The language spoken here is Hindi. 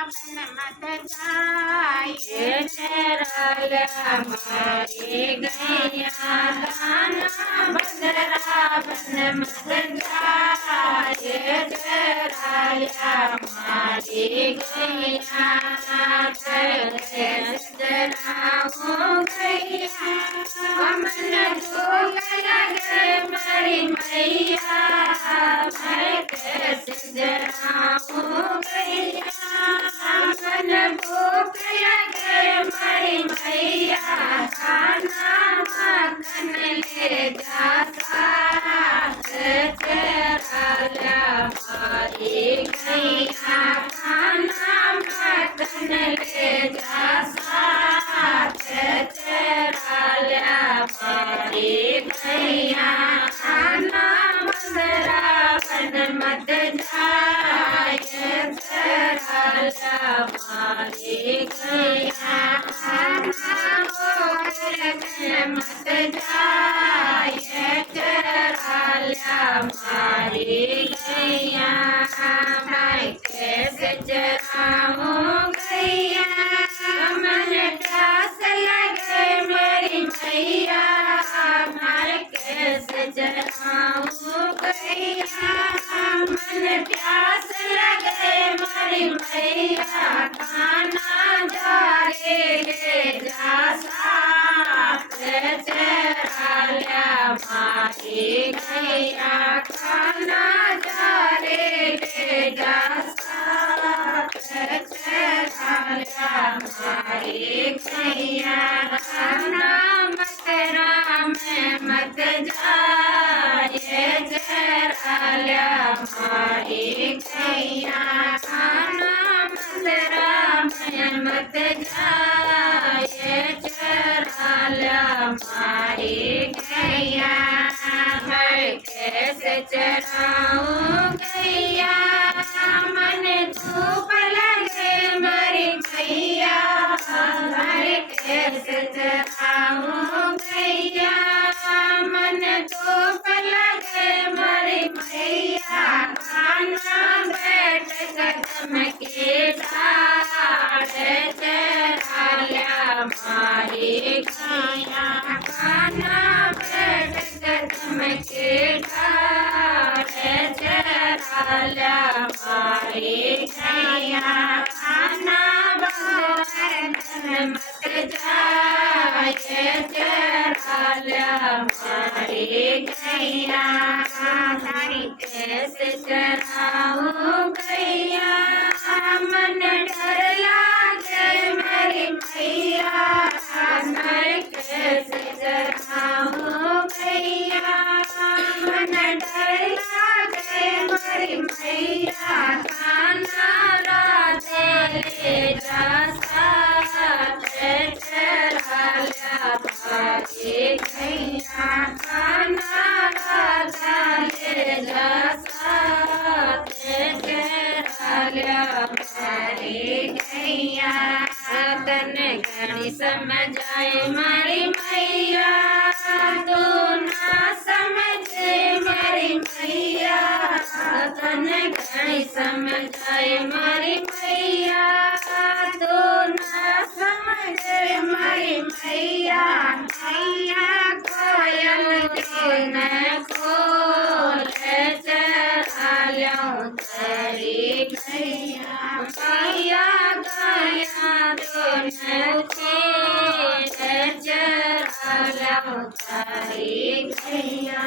मत जाए तेरा मारे गैया दाना बदरा बन मत जाए तेरा मारे गैया सजना हो गैया मन दुख लगे मरी मैया मैं कैसे सजना हो गैया मन भूख लगे मरी मैया खाना मखन ले जा साथ तेरा मारी गैया खाना मखन ले जा साथ तेरा मारी गैया खाना मदरा बन मत जाए तेरा मारी गैया खाना मत जाए तेरा मारी गैया मैं कैसे चराऊं गैया मन प्यास लगे मेरी मैया मैं कैसे चराऊं गैया मन प्यास लगे मेरी मैया खाना जारे ले जा साथ तेरा मारी गैया खाना जारे ले जा साथ तेरा मारी गैया खाना मथुरा में मत जाए तेरा मारी गैया खाना मथुरा में मत जाए तेरा मारी गैया मैं कैसे चराऊं गैया मन धूप लगे मरी मैया मैं कैसे चराऊं गैया मन धूप लगे मरी मैया खाना बैठ कदम के डाल तेरा मारी गैया खाना बैठ कदम के डाल तेरा मारी गैया खाना बन मत जाए तेरा मारी गैया तारी कैसे चराऊं गैया मन डर लागे मेरी मैया मैं कैसे चराऊं गैया मन डर लागे मेरी मैया खाना राधे ले जा साथ तेरा मारी गैया खाना राधा ले जा साथ तेरा मारी गैया तन घड़ी समझाए मारी मैया तू ना समझे मारी मैया तन घड़ी समझाए मारी मैया तू ना समझे मारी मैया मैया कोयल दिन खोल चरालूं तेरी गैया मैया गया दिन खोल चरालूं तेरी गैया।